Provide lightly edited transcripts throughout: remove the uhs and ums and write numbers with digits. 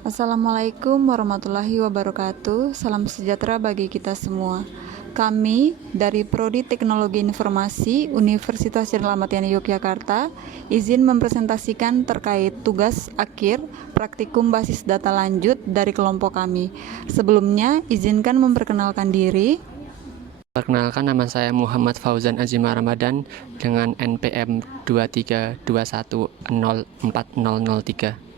Assalamualaikum warahmatullahi wabarakatuh. Salam sejahtera bagi kita semua. Kami dari Prodi Teknologi Informasi Universitas Jenderal Ahmad Yani Yogyakarta izin mempresentasikan terkait tugas akhir praktikum basis data lanjut dari kelompok kami. Sebelumnya, izinkan memperkenalkan diri. Perkenalkan, nama saya Muhammad Fauzan Azimah Ramadan dengan NPM 2321040003.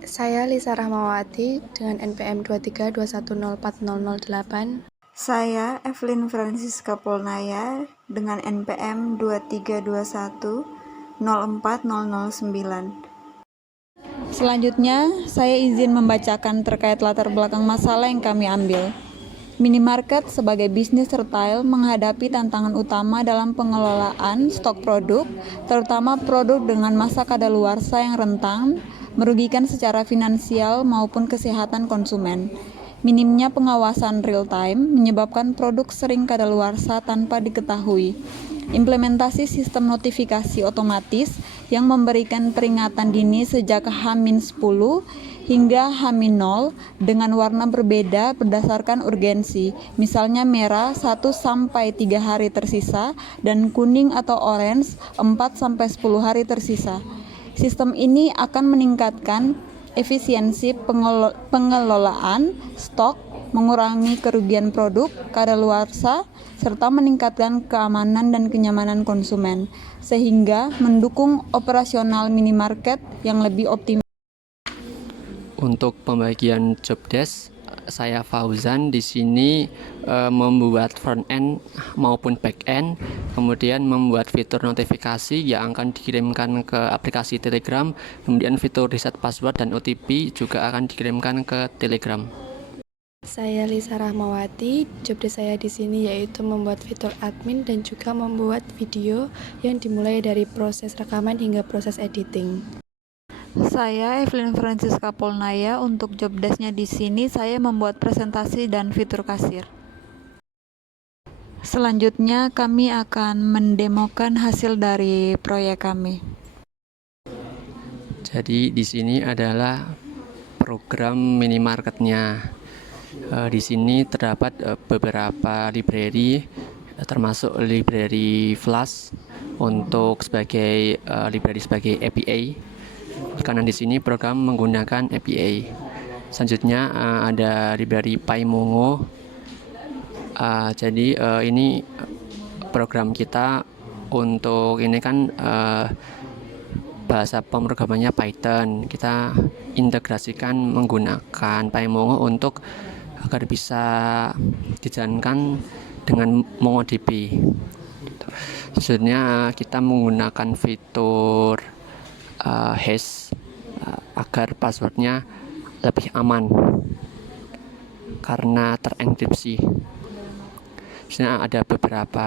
Saya Lisa Rahmawati dengan NPM 2321040008. Saya Evelyn Francisca Polnaya dengan NPM 2321040009. Selanjutnya, saya izin membacakan terkait latar belakang masalah yang kami ambil. Minimarket sebagai bisnis retail menghadapi tantangan utama dalam pengelolaan stok produk, terutama produk dengan masa kadaluarsa yang rentan, merugikan secara finansial maupun kesehatan konsumen. Minimnya pengawasan real time menyebabkan produk sering kadaluarsa tanpa diketahui. Implementasi sistem notifikasi otomatis yang memberikan peringatan dini sejak H-10 hingga H-0 dengan warna berbeda berdasarkan urgensi, misalnya merah 1-3 hari tersisa dan kuning atau orange 4-10 hari tersisa. Sistem ini akan meningkatkan efisiensi pengelolaan stok, mengurangi kerugian produk kadaluarsa, serta meningkatkan keamanan dan kenyamanan konsumen, sehingga mendukung operasional minimarket yang lebih optimal. Untuk pembagian job desk, saya Fauzan di sini membuat front end maupun back end, kemudian membuat fitur notifikasi yang akan dikirimkan ke aplikasi Telegram, kemudian fitur reset password dan OTP juga akan dikirimkan ke Telegram. Saya Lisa Rahmawati, job desk saya di sini yaitu membuat fitur admin dan juga membuat video yang dimulai dari proses rekaman hingga proses editing. Saya Evelyn Francisca Polnaya. Untuk job desk-nya di sini saya membuat presentasi dan fitur kasir. Selanjutnya kami akan mendemokan hasil dari proyek kami. Jadi di sini adalah program minimarketnya. Di sini terdapat beberapa library, termasuk library Flash untuk sebagai library sebagai API. Karena di sini program menggunakan API. Selanjutnya ada library PyMongo. Jadi ini program kita untuk ini kan bahasa pemrogramannya Python. Kita integrasikan menggunakan PyMongo untuk agar bisa dijalankan dengan MongoDB. Selanjutnya kita menggunakan fitur hash agar passwordnya lebih aman karena terenkripsi. Di sini ada beberapa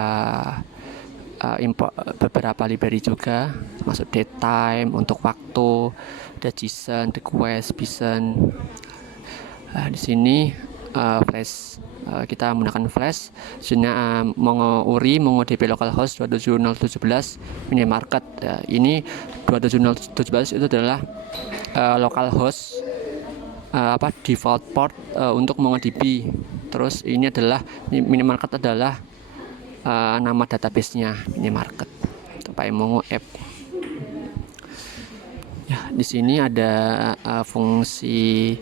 library juga, termasuk datetime untuk waktu, ada JSON, request, bison. Di sini flash, kita menggunakan flash. Sebenarnya MongoURI, MongoDB localhost 27017 minimarket. Ini 27017 itu adalah localhost default port untuk MongoDB. Terus ini adalah minimarket adalah nama database-nya minimarket atau PyMongo app. Ya, di sini ada fungsi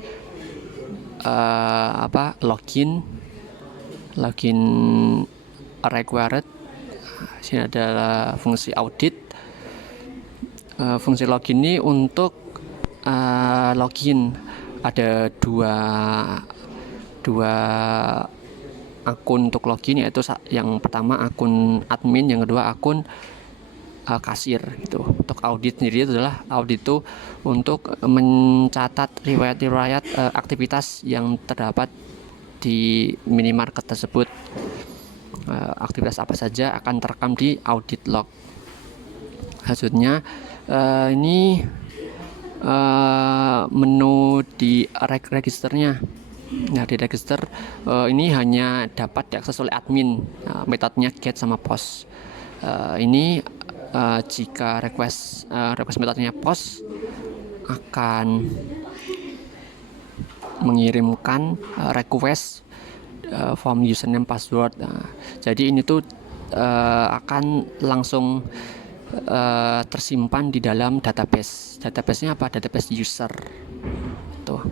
login required. Sini adalah fungsi audit. Fungsi login ini untuk login ada dua akun untuk login, yaitu yang pertama akun admin, yang kedua akun kasir gitu. Untuk audit sendiri itu adalah audit itu untuk mencatat riwayat aktivitas yang terdapat di minimarket tersebut. Aktivitas apa saja akan terekam di audit log. Selanjutnya ini menu di registernya. Nah, di register ini hanya dapat diakses oleh admin. Metodenya get sama post. Ini jika request metodenya post akan mengirimkan request form username password. Nah, jadi ini tuh akan langsung tersimpan di dalam database. Database-nya apa? Database user. Tuh.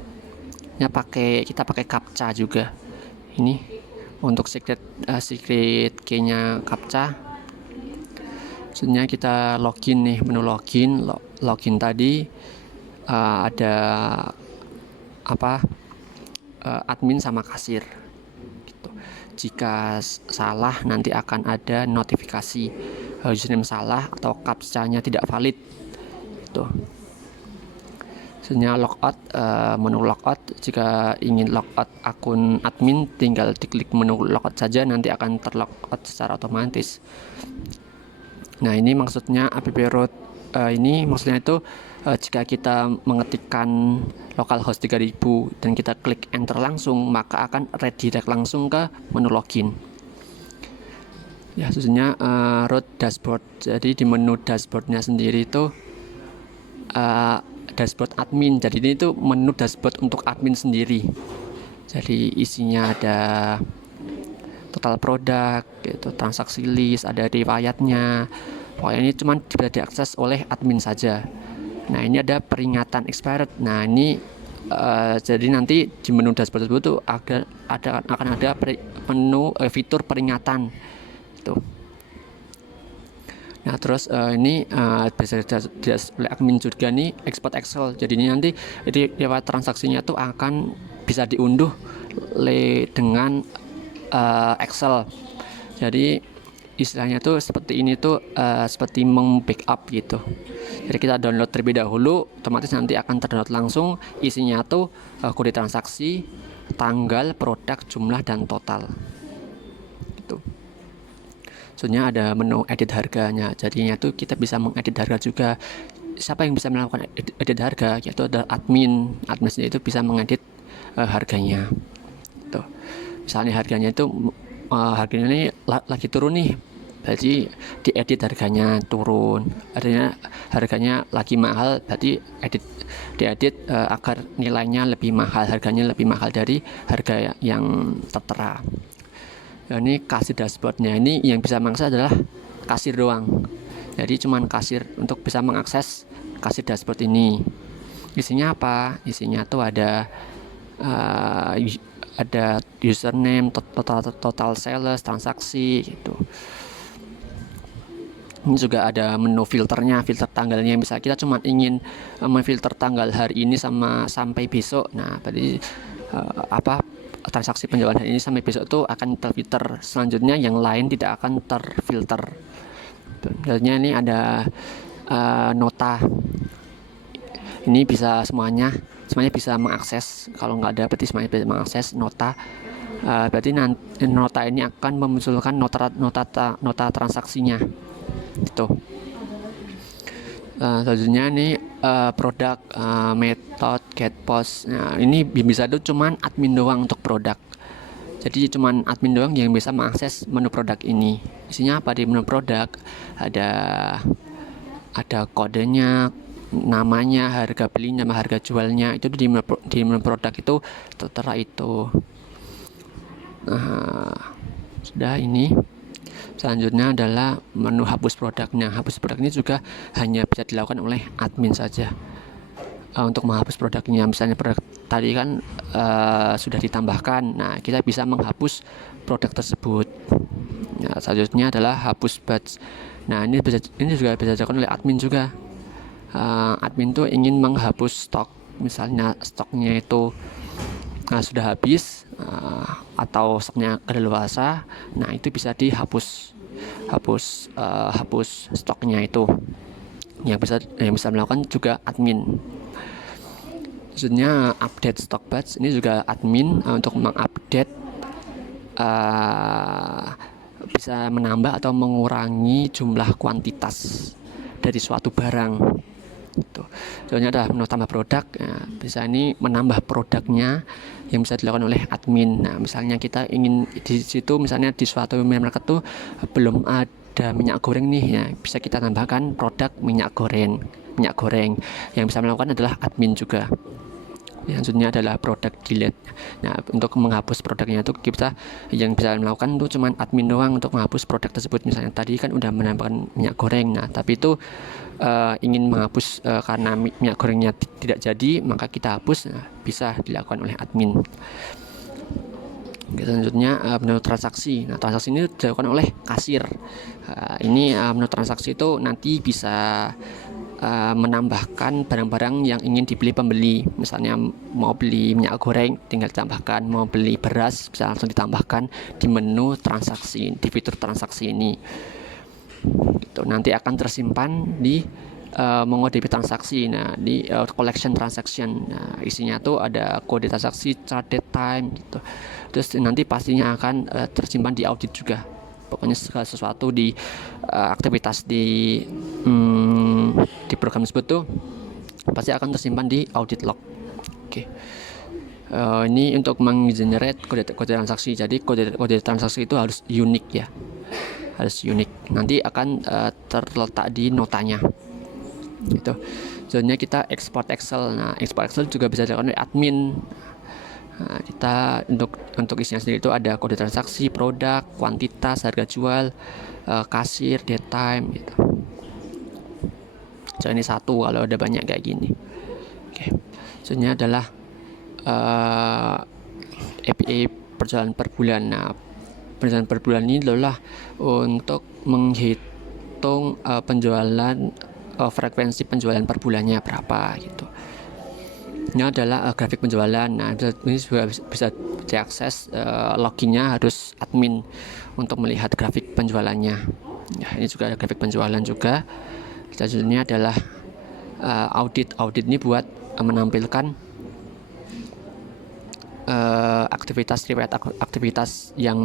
Kita pakai captcha juga. Ini untuk secret key-nya captcha. Maksudnya kita login nih, menu login tadi ada admin sama kasir. Gitu. Jika salah nanti akan ada notifikasi username salah atau captcha-nya tidak valid. Tuh. Maksudnya logout, menu logout. Jika ingin logout akun admin, tinggal diklik menu logout saja, nanti akan terlogout secara otomatis. Nah, ini maksudnya app root ini maksudnya itu jika kita mengetikkan localhost 3000 dan kita klik enter langsung, maka akan redirect langsung ke menu login. Ya, khususnya root dashboard. Jadi di menu dashboardnya sendiri itu dashboard admin. Jadi ini itu menu dashboard untuk admin sendiri. Jadi isinya ada total produk, gitu, transaksi list, ada riwayatnya. Pokoknya ini cuma bisa diakses oleh admin saja. Nah, ini ada peringatan expired. Nah, ini jadi nanti di menu dashboard tersebut tuh akan ada menu fitur peringatan itu. Nah, terus ini bisa dilihat oleh admin juga nih, export Excel. Jadi ini nanti riwayat transaksinya tuh akan bisa diunduh dengan Excel. Jadi istilahnya tuh seperti ini tuh seperti meng-backup gitu. Jadi kita download terlebih dahulu, otomatis nanti akan terdownload langsung. Isinya tuh kode transaksi, tanggal, produk, jumlah, dan total. Gitu. Soalnya ada menu edit harganya. Jadinya tuh kita bisa mengedit harga juga. Siapa yang bisa melakukan edit harga? Yaitu ada admin. Admin sendiri itu bisa mengedit harganya. Tuh. Misalnya harganya itu harganya ini lagi turun nih, berarti diedit harganya turun. Artinya harganya lagi mahal, berarti diedit agar nilainya lebih mahal, harganya lebih mahal dari harga yang tertera. Ini kasir dashboardnya, ini yang bisa mengakses adalah kasir doang. Jadi cuman kasir untuk bisa mengakses kasir dashboard ini. Isinya apa? Isinya tuh ada username, total sales, transaksi gitu. Ini juga ada menu filternya, filter tanggalnya. Bisa kita cuma ingin memfilter tanggal hari ini sampai besok. Nah, berarti transaksi penjualan hari ini sampai besok itu akan terfilter. Selanjutnya yang lain tidak akan terfilter. Selanjutnya ini ada nota. Ini bisa semuanya bisa mengakses. Kalau nggak ada, berarti semuanya bisa mengakses nota. Berarti nanti nota ini akan memunculkan nota transaksinya. Gitu. Selanjutnya ini produk, method, get post. Nah, ini bisa tuh cuman admin doang untuk produk. Jadi cuman admin doang yang bisa mengakses menu produk ini. Isinya apa di menu produk? Ada kodenya, namanya, harga belinya, sama harga jualnya. Itu di menu produk itu tertera itu. Sudah ini. Selanjutnya adalah menu hapus produknya. Hapus produk ini juga hanya bisa dilakukan oleh admin saja. Untuk menghapus produknya, misalnya produk tadi kan sudah ditambahkan. Nah, kita bisa menghapus produk tersebut. Nah, selanjutnya adalah hapus batch. Nah, ini juga bisa dilakukan oleh admin juga. Admin tuh ingin menghapus stok, misalnya stoknya itu sudah habis atau stoknya kadaluarsa. Nah, itu bisa dihapus stoknya itu. Yang bisa melakukan juga admin. Maksudnya update stock batch ini juga admin untuk mengupdate, bisa menambah atau mengurangi jumlah kuantitas dari suatu barang. Gitu. Soalnya ada menu tambah produk. Nah, bisa ini menambah produknya yang bisa dilakukan oleh admin. Nah, misalnya kita ingin di situ, misalnya di suatu minimarket tuh belum ada minyak goreng nih, ya bisa kita tambahkan produk minyak goreng. Yang bisa melakukan adalah admin juga. Selanjutnya adalah product delete. Nah, untuk menghapus produknya itu kita yang bisa melakukan itu cuma admin doang untuk menghapus produk tersebut. Misalnya tadi kan udah menambahkan minyak goreng, nah tapi itu ingin menghapus karena minyak gorengnya tidak jadi, maka kita hapus. Nah, bisa dilakukan oleh admin. Selanjutnya menu transaksi. Nah, transaksi ini dilakukan oleh kasir. Ini menu transaksi itu nanti bisa menambahkan barang-barang yang ingin dibeli pembeli. Misalnya mau beli minyak goreng, tinggal ditambahkan. Mau beli beras, bisa langsung ditambahkan di menu transaksi, di fitur transaksi ini. Gitu. Nanti akan tersimpan di MongoDB transaksi. Nah, di collection transaction. Nah, isinya tuh ada kode transaksi, chart date time gitu. Terus nanti pastinya akan tersimpan di audit juga. Pokoknya segala sesuatu di aktivitas di program tersebut tuh pasti akan tersimpan di audit log. Oke. Ini untuk menggenerate kode transaksi. Jadi kode transaksi itu harus unik ya. Harus unik. Nanti akan terletak di notanya. Gitu. Selanjutnya kita export Excel. Nah, export Excel juga bisa dilakukan oleh admin. Nah, kita untuk isinya sendiri itu ada kode transaksi, produk, kuantitas, harga jual, kasir, date time gitu. So, ini satu kalau ada banyak kayak gini. Oke. Selanjutnya adalah API perjalanan per bulan. Nah, perjalanan per bulan ini adalah untuk menghitung penjualan frekuensi penjualan per bulannya berapa gitu. Ini adalah grafik penjualan. Nah, ini juga bisa diakses, loginnya harus admin untuk melihat grafik penjualannya. Ya, ini juga ada grafik penjualan juga. Selanjutnya adalah audit. Audit ini buat menampilkan aktivitas yang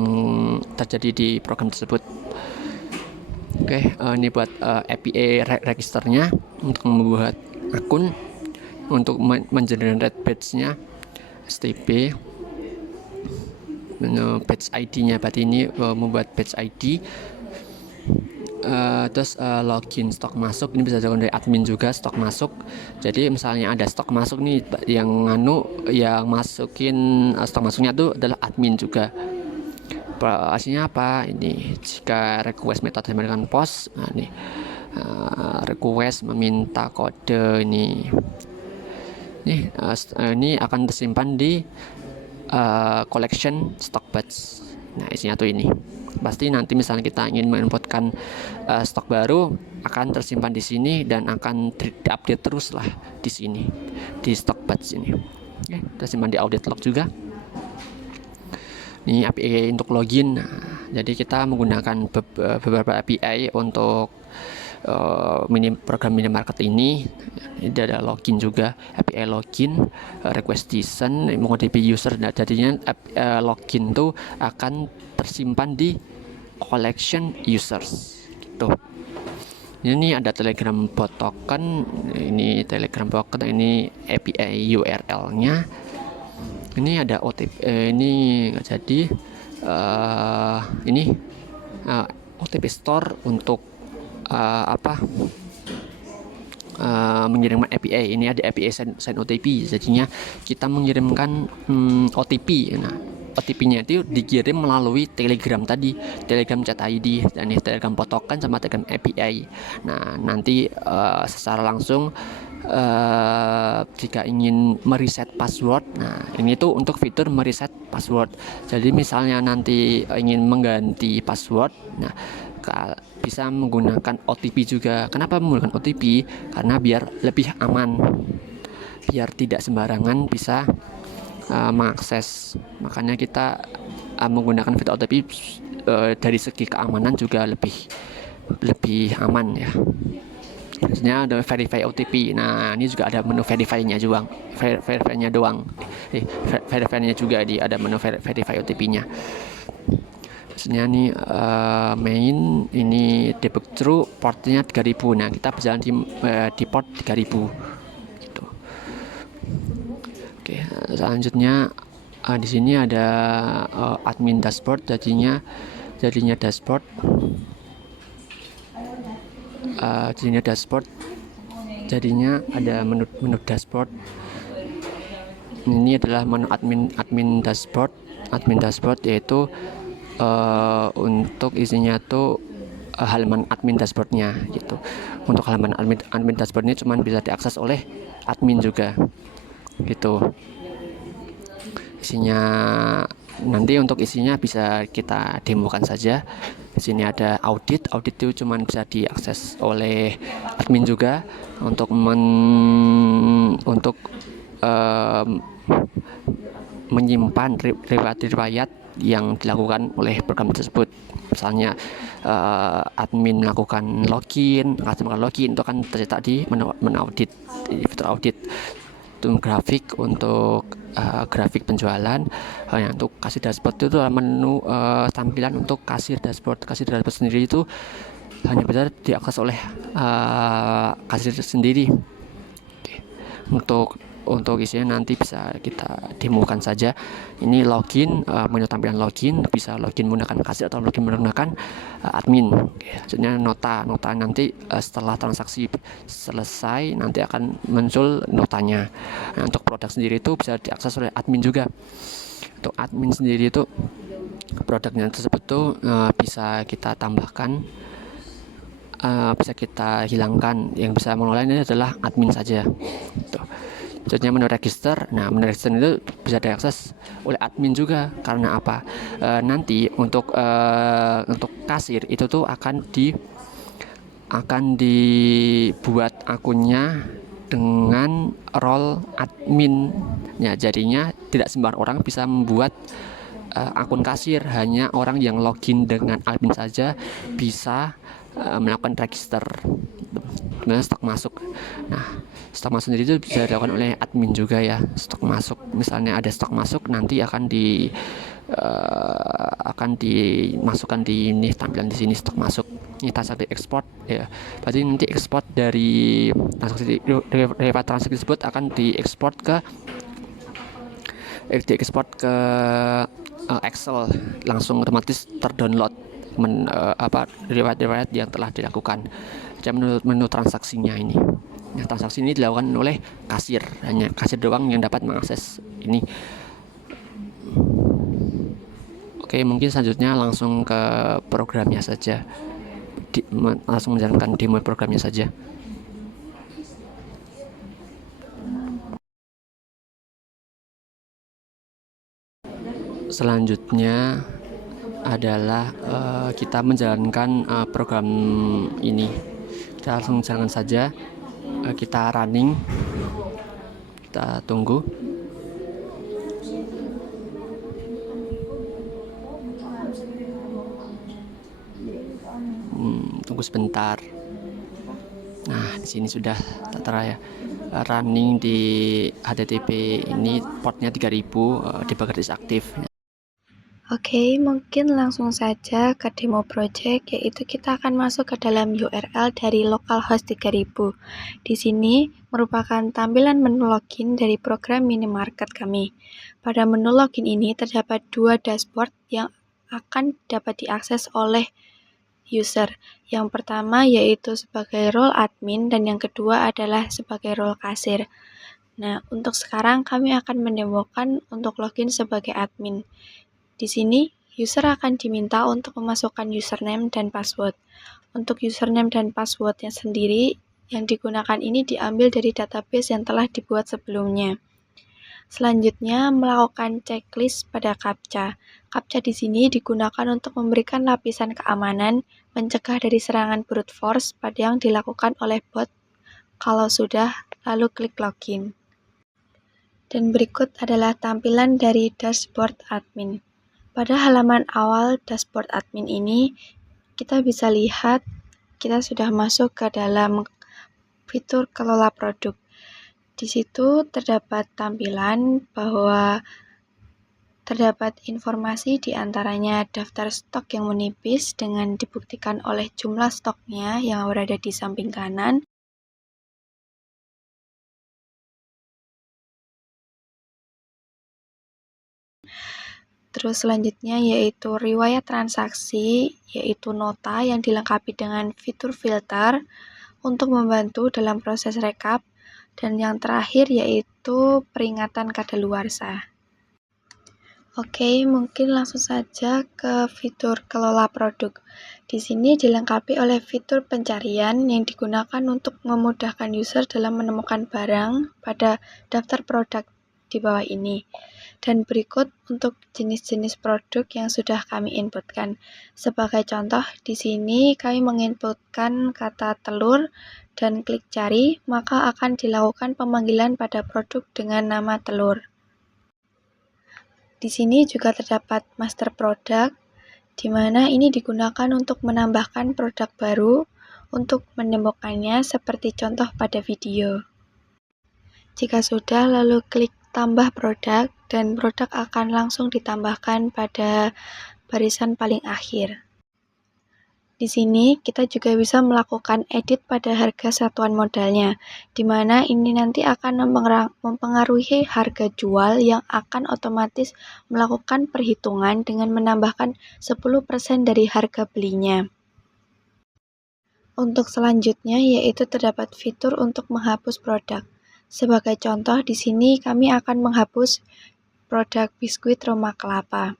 terjadi di program tersebut. Oke, ini buat API registernya untuk membuat akun. Untuk mengenerate badge-nya STP, badge ID-nya, berarti ini membuat badge ID. Terus login stok masuk, ini bisa dilakukan dari admin juga. Stok masuk, jadi misalnya ada stok masuk nih, yang masukin stok masuknya itu adalah admin juga. Hasilnya apa? Ini jika request metode dengan post, nah nih request meminta kode ini. Ini akan tersimpan di collection stock batch. Nah, isinya tuh ini. Pasti nanti misalnya kita ingin menginputkan stok baru, akan tersimpan di sini dan akan diupdate terus lah di sini, di stock batch ini. Oke, tersimpan di audit log juga. Ini API untuk login. Nah, jadi kita menggunakan beberapa API untuk program minimarket ini. Ini ada login juga, API login, request JSON, MongoDB user. Nah, jadinya login tuh akan tersimpan di collection users gitu. Ini ada Telegram bot token, ini Telegram token, ini API URL-nya. Ini ada OTP, ini nggak jadi. Ini OTP store untuk mengirimkan API. Ini ada API send OTP, jadinya kita mengirimkan OTP. Nah, OTP-nya itu dikirim melalui Telegram tadi, Telegram chat ID, dan ini Telegram potokan sama Telegram API. Nah, nanti secara langsung jika ingin mereset password, nah ini tuh untuk fitur mereset password. Jadi misalnya nanti ingin mengganti password, nah bisa menggunakan OTP juga. Kenapa menggunakan OTP? Karena biar lebih aman, biar tidak sembarangan bisa mengakses. Makanya kita menggunakan fitur OTP dari segi keamanan juga lebih aman ya. Sebenarnya ada verify OTP. Nah, ini juga ada menu verify-nya juga. Verify-nya doang. Verify-nya juga ada menu verify OTP-nya. Sebenarnya nih main ini debug true, portnya 3000. Nah, kita berjalan di port 3000 gitu. Oke, selanjutnya di sini ada admin dashboard, jadinya dashboard. Jadinya ada menu dashboard. ini adalah menu admin dashboard. Admin dashboard yaitu untuk isinya tuh halaman admin dashboardnya gitu. Untuk halaman admin dashboard ini cuma bisa diakses oleh admin juga gitu. Isinya nanti untuk isinya bisa kita demokan saja. Di sini ada audit itu cuma bisa diakses oleh admin juga untuk menyimpan riwayat yang dilakukan oleh program tersebut. Misalnya admin melakukan login itu akan tercetak di menu audit, di fitur audit. Untuk grafik, untuk grafik penjualan, untuk kasir dashboard itu adalah menu tampilan untuk kasir dashboard. Kasir dashboard sendiri itu hanya bisa diakses oleh kasir sendiri. Oke. Untuk isinya nanti bisa kita demokan saja. Ini login, menu tampilan login, bisa login menggunakan kasir atau login menggunakan admin. Oke, selanjutnya nota nanti setelah transaksi selesai nanti akan muncul notanya. Nah, untuk produk sendiri itu bisa diakses oleh admin juga. Untuk admin sendiri itu produknya tersebut tuh bisa kita tambahkan, bisa kita hilangkan. Yang bisa mengelola ini adalah admin saja. Tuh. Selanjutnya menu register. Nah, menu register itu bisa diakses oleh admin juga. Karena apa? Nanti untuk kasir itu tuh akan dibuat akunnya dengan role admin. Ya, jadinya tidak sembarang orang bisa membuat akun kasir. Hanya orang yang login dengan admin saja bisa melakukan register. Kemudian stok masuk. Nah, stok masuk sendiri itu bisa dilakukan oleh admin juga ya. Stok masuk, misalnya ada stok masuk, nanti akan dimasukkan di ini tampilan di sini stok masuk. Ini transaksi ekspor ya. Berarti nanti ekspor dari transaksi tersebut akan diekspor ke Excel, langsung otomatis terdownload riwayat yang telah dilakukan. Menurut menu transaksinya ini. Nah, transaksi ini dilakukan oleh kasir, hanya kasir doang yang dapat mengakses ini. Oke, mungkin selanjutnya langsung ke programnya saja. Langsung menjalankan demo programnya saja. Selanjutnya adalah kita menjalankan program ini. Kita langsung jalankan saja. Kita running, kita tunggu. Tunggu sebentar. Nah, di sini sudah tertera ya, running di HTTP ini portnya 3000, debugger is aktif. Oke, mungkin langsung saja ke demo project, yaitu kita akan masuk ke dalam URL dari localhost 3000. Di sini merupakan tampilan menu login dari program minimarket kami. Pada menu login ini terdapat dua dashboard yang akan dapat diakses oleh user. Yang pertama yaitu sebagai role admin dan yang kedua adalah sebagai role kasir. Nah, untuk sekarang kami akan mendemokan untuk login sebagai admin. Di sini, user akan diminta untuk memasukkan username dan password. Untuk username dan passwordnya sendiri, yang digunakan ini diambil dari database yang telah dibuat sebelumnya. Selanjutnya, melakukan checklist pada CAPTCHA. CAPTCHA di sini digunakan untuk memberikan lapisan keamanan, mencegah dari serangan brute force pada yang dilakukan oleh bot. Kalau sudah, lalu klik login. Dan berikut adalah tampilan dari dashboard admin. Pada halaman awal dashboard admin ini, kita bisa lihat kita sudah masuk ke dalam fitur kelola produk. Di situ terdapat tampilan bahwa terdapat informasi diantaranya daftar stok yang menipis dengan dibuktikan oleh jumlah stoknya yang berada di samping kanan. Terus selanjutnya yaitu riwayat transaksi, yaitu nota yang dilengkapi dengan fitur filter untuk membantu dalam proses rekap. Dan yang terakhir yaitu peringatan kadaluarsa. Oke, mungkin langsung saja ke fitur kelola produk. Di sini dilengkapi oleh fitur pencarian yang digunakan untuk memudahkan user dalam menemukan barang pada daftar produk di bawah ini. Dan berikut untuk jenis-jenis produk yang sudah kami inputkan. Sebagai contoh, di sini kami menginputkan kata telur dan klik cari, maka akan dilakukan pemanggilan pada produk dengan nama telur. Di sini juga terdapat master product, di mana ini digunakan untuk menambahkan produk baru untuk menemukannya seperti contoh pada video. Jika sudah, lalu klik tambah produk dan produk akan langsung ditambahkan pada barisan paling akhir. Di sini kita juga bisa melakukan edit pada harga satuan modalnya, di mana ini nanti akan mempengaruhi harga jual yang akan otomatis melakukan perhitungan dengan menambahkan 10% dari harga belinya. Untuk selanjutnya yaitu terdapat fitur untuk menghapus produk. Sebagai contoh di sini kami akan menghapus produk biskuit Roma Kelapa.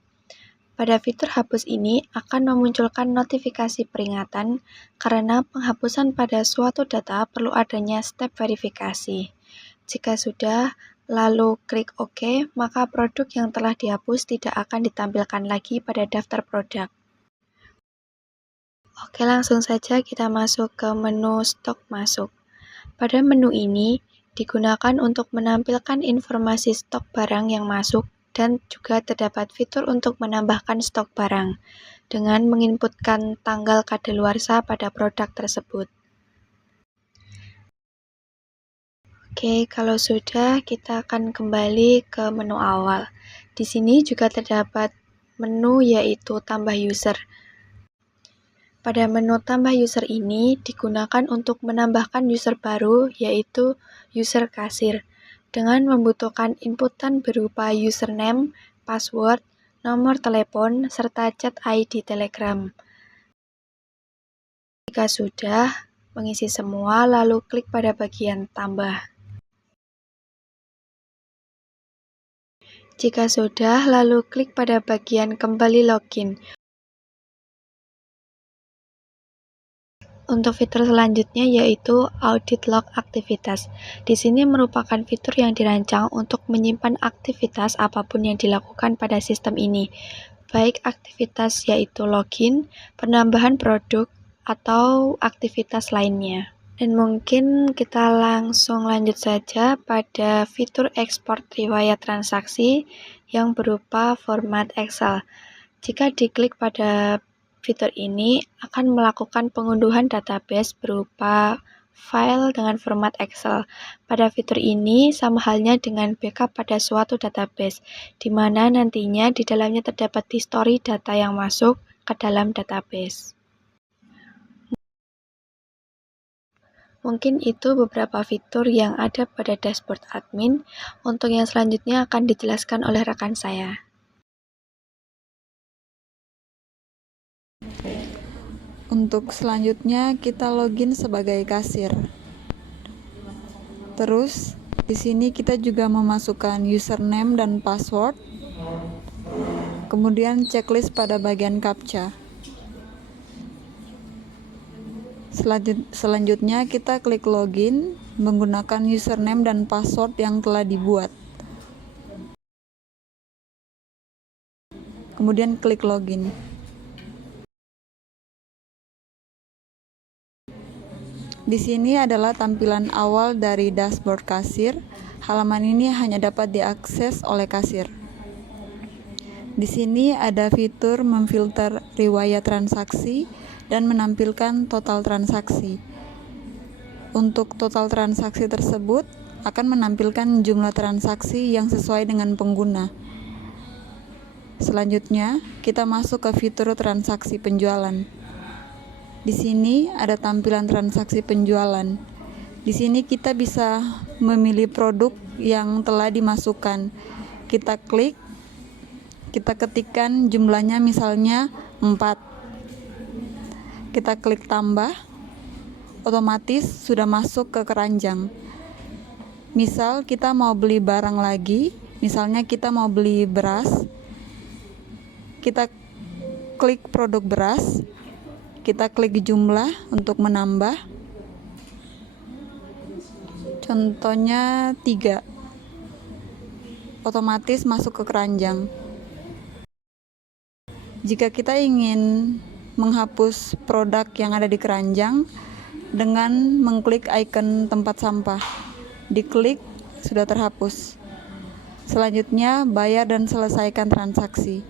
Pada fitur hapus ini akan memunculkan notifikasi peringatan karena penghapusan pada suatu data perlu adanya step verifikasi. Jika sudah, lalu klik OK, maka produk yang telah dihapus tidak akan ditampilkan lagi pada daftar produk. Oke, langsung saja kita masuk ke menu stok masuk. Pada menu ini digunakan untuk menampilkan informasi stok barang yang masuk dan juga terdapat fitur untuk menambahkan stok barang dengan menginputkan tanggal kadaluarsa pada produk tersebut. Oke, kalau sudah kita akan kembali ke menu awal. Di sini juga terdapat menu yaitu tambah user. Pada menu tambah user ini digunakan untuk menambahkan user baru yaitu user kasir, dengan membutuhkan inputan berupa username, password, nomor telepon, serta chat ID Telegram. Jika sudah mengisi semua, lalu klik pada bagian tambah. Jika sudah, lalu klik pada bagian kembali login. Untuk fitur selanjutnya yaitu audit log aktivitas. Di sini merupakan fitur yang dirancang untuk menyimpan aktivitas apapun yang dilakukan pada sistem ini, baik aktivitas yaitu login, penambahan produk, atau aktivitas lainnya. Dan mungkin kita langsung lanjut saja pada fitur ekspor riwayat transaksi yang berupa format Excel. Jika diklik pada fitur ini akan melakukan pengunduhan database berupa file dengan format Excel. Pada fitur ini sama halnya dengan backup pada suatu database, di mana nantinya di dalamnya terdapat histori data yang masuk ke dalam database. Mungkin itu beberapa fitur yang ada pada dashboard admin. Untuk yang selanjutnya akan dijelaskan oleh rekan saya. Untuk selanjutnya kita login sebagai kasir. Terus di sini kita juga memasukkan username dan password. Kemudian checklist pada bagian CAPTCHA. Selanjutnya kita klik login menggunakan username dan password yang telah dibuat. Kemudian klik login. Di sini adalah tampilan awal dari dashboard kasir. Halaman ini hanya dapat diakses oleh kasir. Di sini ada fitur memfilter riwayat transaksi dan menampilkan total transaksi. Untuk total transaksi tersebut akan menampilkan jumlah transaksi yang sesuai dengan pengguna. Selanjutnya, kita masuk ke fitur transaksi penjualan. Di sini ada tampilan transaksi penjualan. Di sini kita bisa memilih produk yang telah dimasukkan. Kita klik, kita ketikkan jumlahnya misalnya 4. Kita klik tambah, otomatis sudah masuk ke keranjang. Misal kita mau beli barang lagi, misalnya kita mau beli beras, kita klik produk beras, kita klik jumlah untuk menambah, contohnya 3, otomatis masuk ke keranjang. Jika kita ingin menghapus produk yang ada di keranjang dengan mengklik icon tempat sampah, diklik sudah terhapus. Selanjutnya bayar dan selesaikan transaksi.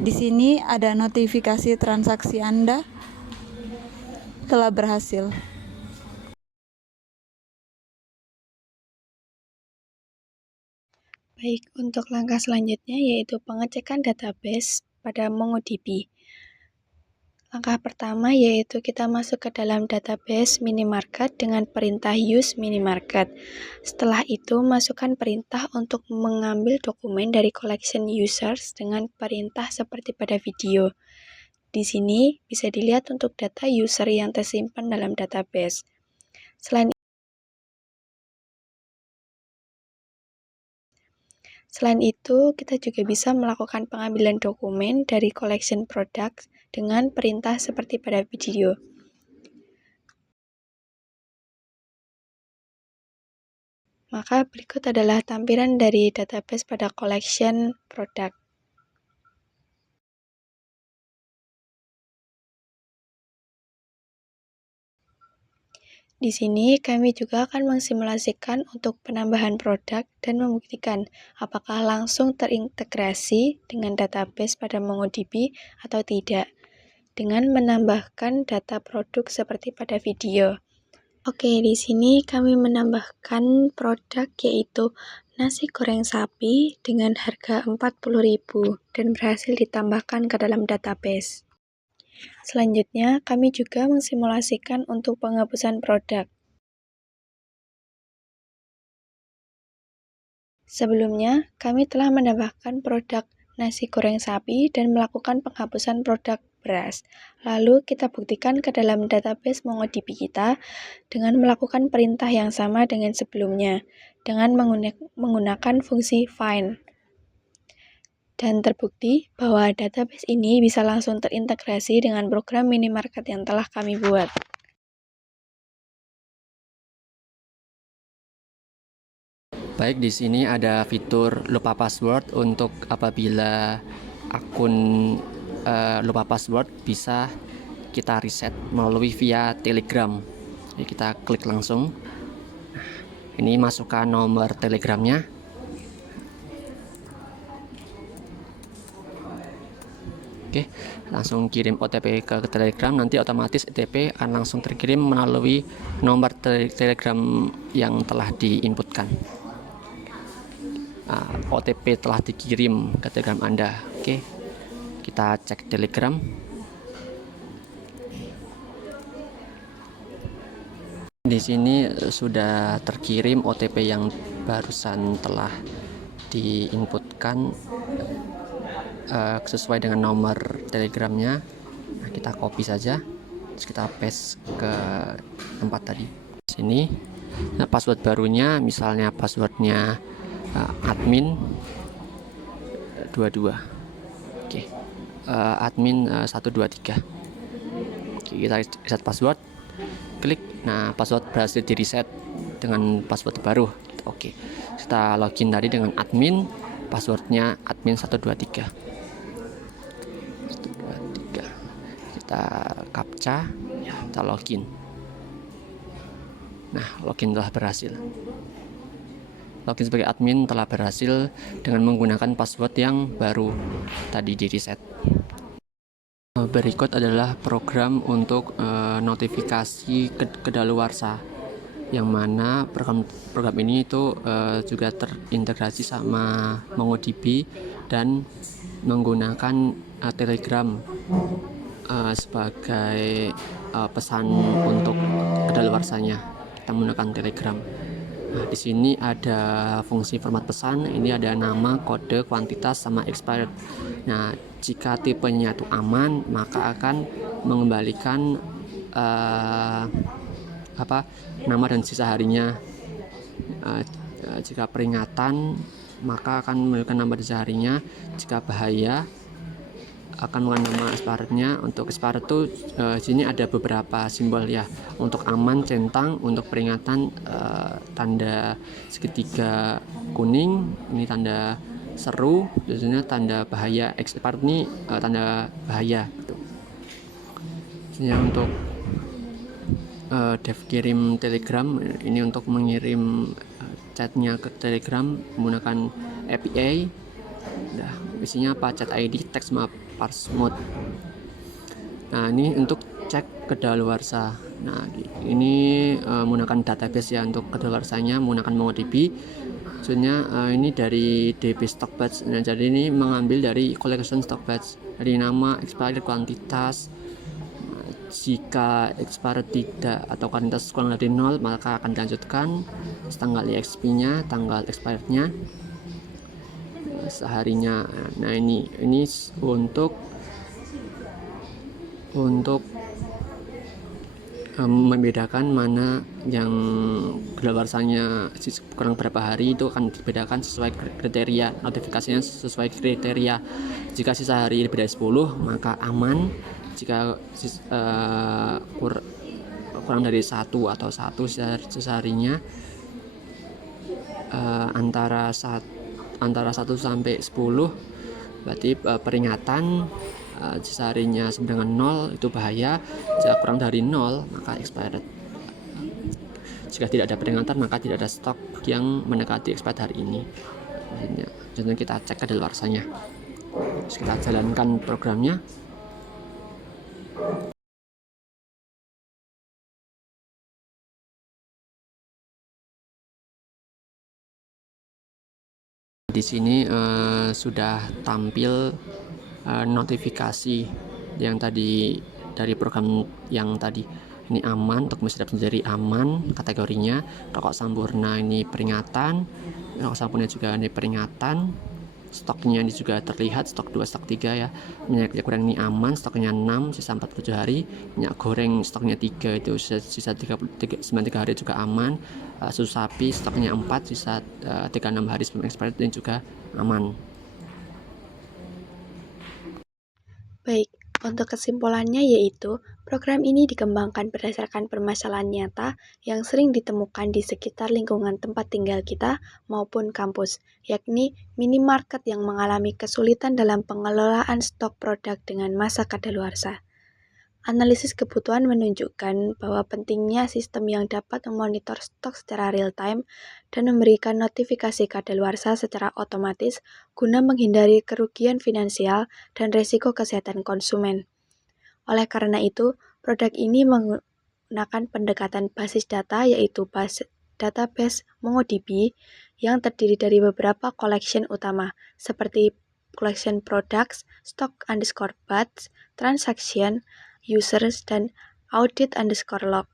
Di sini ada notifikasi transaksi Anda telah berhasil. Baik, untuk langkah selanjutnya yaitu pengecekan database pada MongoDB. Langkah pertama yaitu kita masuk ke dalam database minimarket dengan perintah use minimarket. Setelah itu, masukkan perintah untuk mengambil dokumen dari collection users dengan perintah seperti pada video. Di sini bisa dilihat untuk data user yang tersimpan dalam database. Selain itu, kita juga bisa melakukan pengambilan dokumen dari collection product dengan perintah seperti pada video. Maka berikut adalah tampilan dari database pada collection product. Di sini kami juga akan mensimulasikan untuk penambahan produk dan membuktikan apakah langsung terintegrasi dengan database pada MongoDB atau tidak, dengan menambahkan data produk seperti pada video. Oke, di sini kami menambahkan produk yaitu nasi goreng sapi dengan harga 40.000 dan berhasil ditambahkan ke dalam database. Selanjutnya, kami juga mensimulasikan untuk penghapusan produk. Sebelumnya, kami telah menambahkan produk nasi goreng sapi dan melakukan penghapusan produk beras. Lalu kita buktikan ke dalam database MongoDB kita dengan melakukan perintah yang sama dengan sebelumnya, dengan menggunakan fungsi find. Dan terbukti bahwa database ini bisa langsung terintegrasi dengan program minimarket yang telah kami buat. Baik, di sini ada fitur lupa password untuk apabila akun lupa password bisa kita reset melalui via Telegram. Jadi kita klik langsung. Ini masukkan nomor Telegramnya. Oke, langsung kirim OTP ke Telegram, nanti otomatis OTP akan langsung terkirim melalui nomor Telegram yang telah diinputkan. OTP telah dikirim ke Telegram Anda. Oke, kita cek Telegram. Di sini sudah terkirim OTP yang barusan telah diinputkan sesuai dengan nomor Telegramnya. Nah, kita copy saja, terus kita paste ke tempat tadi. Sini, nah, password barunya, misalnya passwordnya admin 22. Oke, admin 123. Oke, kita reset password, klik. Nah, password berhasil di reset dengan password baru. Oke, kita login tadi dengan admin, passwordnya admin 123. Kita captcha, kita login. Nah, login telah berhasil. Login sebagai admin telah berhasil dengan menggunakan password yang baru tadi di reset. Berikut adalah program untuk notifikasi kedaluarsa, yang mana program ini itu juga terintegrasi sama MongoDB dan menggunakan Telegram sebagai pesan untuk kedaluarsanya. Kita menggunakan Telegram. Nah, di sini ada fungsi format pesan. Ini ada nama, kode, kuantitas, sama expired. Nah, jika tipenya itu aman, maka akan mengembalikan nama dan sisa harinya. Jika peringatan maka akan memberikan nama di seharinya. Jika bahaya akan mengandung nama expirednya. Untuk expired itu sini ada beberapa simbol ya. Untuk aman centang, untuk peringatan tanda segitiga kuning, ini tanda seru, biasanya tanda bahaya. Expired ini tanda bahaya gitu. Biasanya untuk dev kirim telegram, ini untuk mengirim chatnya ke telegram menggunakan API. Nah, isinya apa? Chat ID, text map, parse mode. Nah, ini untuk cek kedaluarsa. Nah, ini menggunakan database ya. Untuk kedaluarsanya menggunakan MongoDB. Maksudnya ini dari DB stock batch. Nah, jadi ini mengambil dari collection stock batch, dari nama, expired, kuantitas. Jika expired tidak atau kuantitas kurang dari 0 maka akan dilanjutkan, tanggal EXP-nya, tanggal expirednya, seharinya. Nah, ini untuk membedakan mana yang kedaluarsanya kurang berapa hari, itu akan dibedakan sesuai kriteria, notifikasinya sesuai kriteria. Jika sisa hari lebih dari 10 maka aman. Jika kurang dari 1 atau 1 sisa harinya antara 1 sampai 10 berarti peringatan. Sisa harinya sama dengan 0 itu bahaya. Jika kurang dari 0 maka expired. Jika tidak ada peringatan maka tidak ada stok yang mendekati expired hari ini. Jadi kita cek kedaluarsanya. Terus kita jalankan programnya. Di sini sudah tampil notifikasi yang tadi dari program yang tadi. Ini aman, untuk mesin sendiri aman kategorinya. Rokok Sampurna ini peringatan, rokok Sampurna juga ini peringatan. Stoknya ini juga terlihat, stok 2, stok 3 ya. Minyak goreng ini aman, stoknya 6, sisa 47 hari. Minyak goreng stoknya 3, itu sisa 93 hari juga aman. Susu sapi stoknya 4, sisa 36 hari sebelum expired ini juga aman. Baik, untuk kesimpulannya yaitu, program ini dikembangkan berdasarkan permasalahan nyata yang sering ditemukan di sekitar lingkungan tempat tinggal kita maupun kampus, yakni minimarket yang mengalami kesulitan dalam pengelolaan stok produk dengan masa kadaluarsa. Analisis kebutuhan menunjukkan bahwa pentingnya sistem yang dapat memonitor stok secara real-time dan memberikan notifikasi kadaluarsa secara otomatis guna menghindari kerugian finansial dan risiko kesehatan konsumen. Oleh karena itu, produk ini menggunakan pendekatan basis data yaitu database MongoDB yang terdiri dari beberapa collection utama seperti collection products, stock_batch, transaction, users, dan audit_log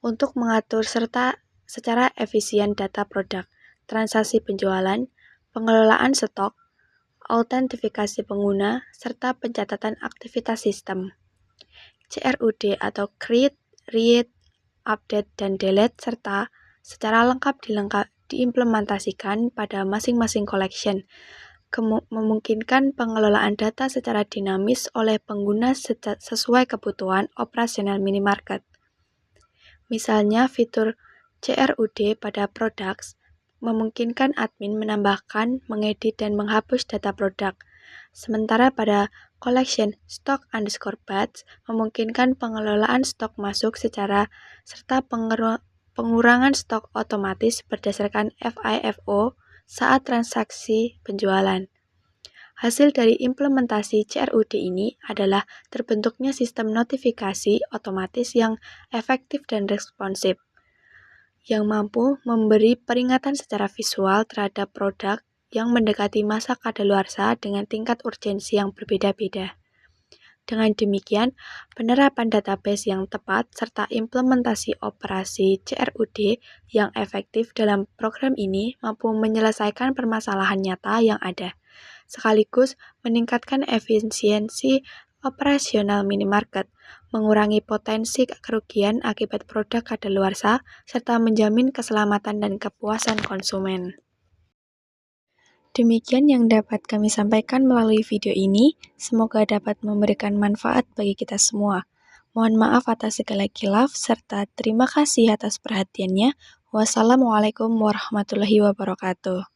untuk mengatur serta secara efisien data produk, transaksi penjualan, pengelolaan stok, autentifikasi pengguna, serta pencatatan aktivitas sistem. CRUD atau Create, Read, Update, dan Delete serta secara lengkap diimplementasikan pada masing-masing collection, memungkinkan pengelolaan data secara dinamis oleh pengguna sesuai kebutuhan operasional minimarket. Misalnya, fitur CRUD pada products memungkinkan admin menambahkan, mengedit, dan menghapus data produk. Sementara pada collection stock_batch memungkinkan pengelolaan stok masuk serta pengurangan stok otomatis berdasarkan FIFO saat transaksi penjualan. Hasil dari implementasi CRUD ini adalah terbentuknya sistem notifikasi otomatis yang efektif dan responsif, yang mampu memberi peringatan secara visual terhadap produk yang mendekati masa kadaluarsa dengan tingkat urgensi yang berbeda-beda. Dengan demikian, penerapan database yang tepat serta implementasi operasi CRUD yang efektif dalam program ini mampu menyelesaikan permasalahan nyata yang ada, sekaligus meningkatkan efisiensi operasional minimarket, mengurangi potensi kerugian akibat produk kadaluarsa, serta menjamin keselamatan dan kepuasan konsumen. Demikian yang dapat kami sampaikan melalui video ini. Semoga dapat memberikan manfaat bagi kita semua. Mohon maaf atas segala khilaf, serta terima kasih atas perhatiannya. Wassalamualaikum warahmatullahi wabarakatuh.